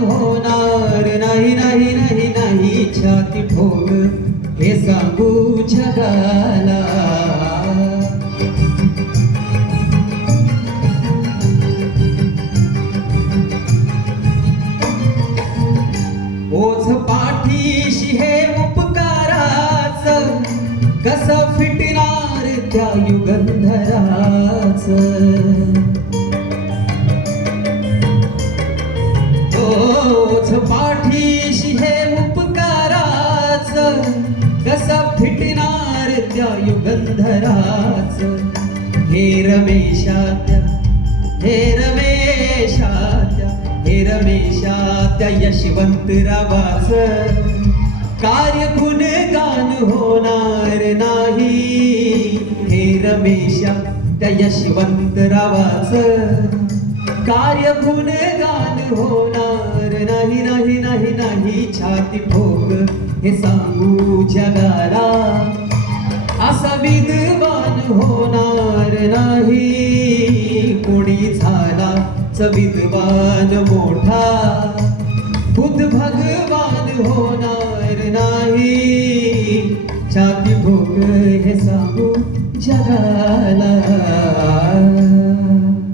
होणार नाही नाही नाही नाही छाती ठोक हे सांगू जगाला. ओझ पाठीशी हे उपकाराच कसं फिटणार त्या युगंधराच. ओझ पाठीशी हे उपकाराच कसं फिटणार त्या युगंधराच. हे रमेशात्या हे रमेशात्या हे रमेशात्या यशवंतरावाच कार्य गुणगान होणार नाही. हे रमेशा त्या यशवंतरावाच कार्य गुणगान होणार नाही नाही नाही नाही छाती ठोक हे सांगू जगाला. असा विद्वान होणार नाही कोणी झाला विद्वान मोठा. बुद्ध भगवान होणार नाही छाती ठोक